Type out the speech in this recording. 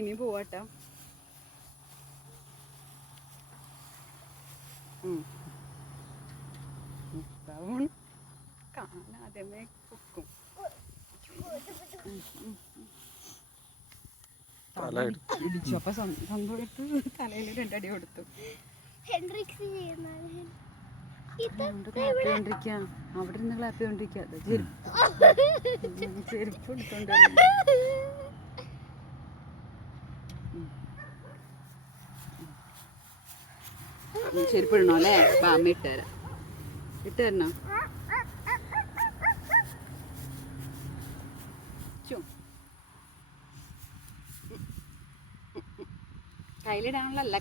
ഇനി പോവാട്ടോ. കാണാതെ പൊക്കും. ഇടിച്ചു. അപ്പൊ സന്തോഷത്ത് തലയിൽ 2 അടി കൊടുത്തു. അവിടെ നിന്ന് ക്ലാപ്പ് ചെയ്തോണ്ടിരിക്കുക. ചെരുപ്പ് കൊടുത്തോണ്ട് ചെരുപ്പ് ഇടണോ അല്ലേ? അമ്മ ഇട്ടുതരാം. ഇട്ടുതരണോ? കയ്യിലിടാനുള്ളല്ല.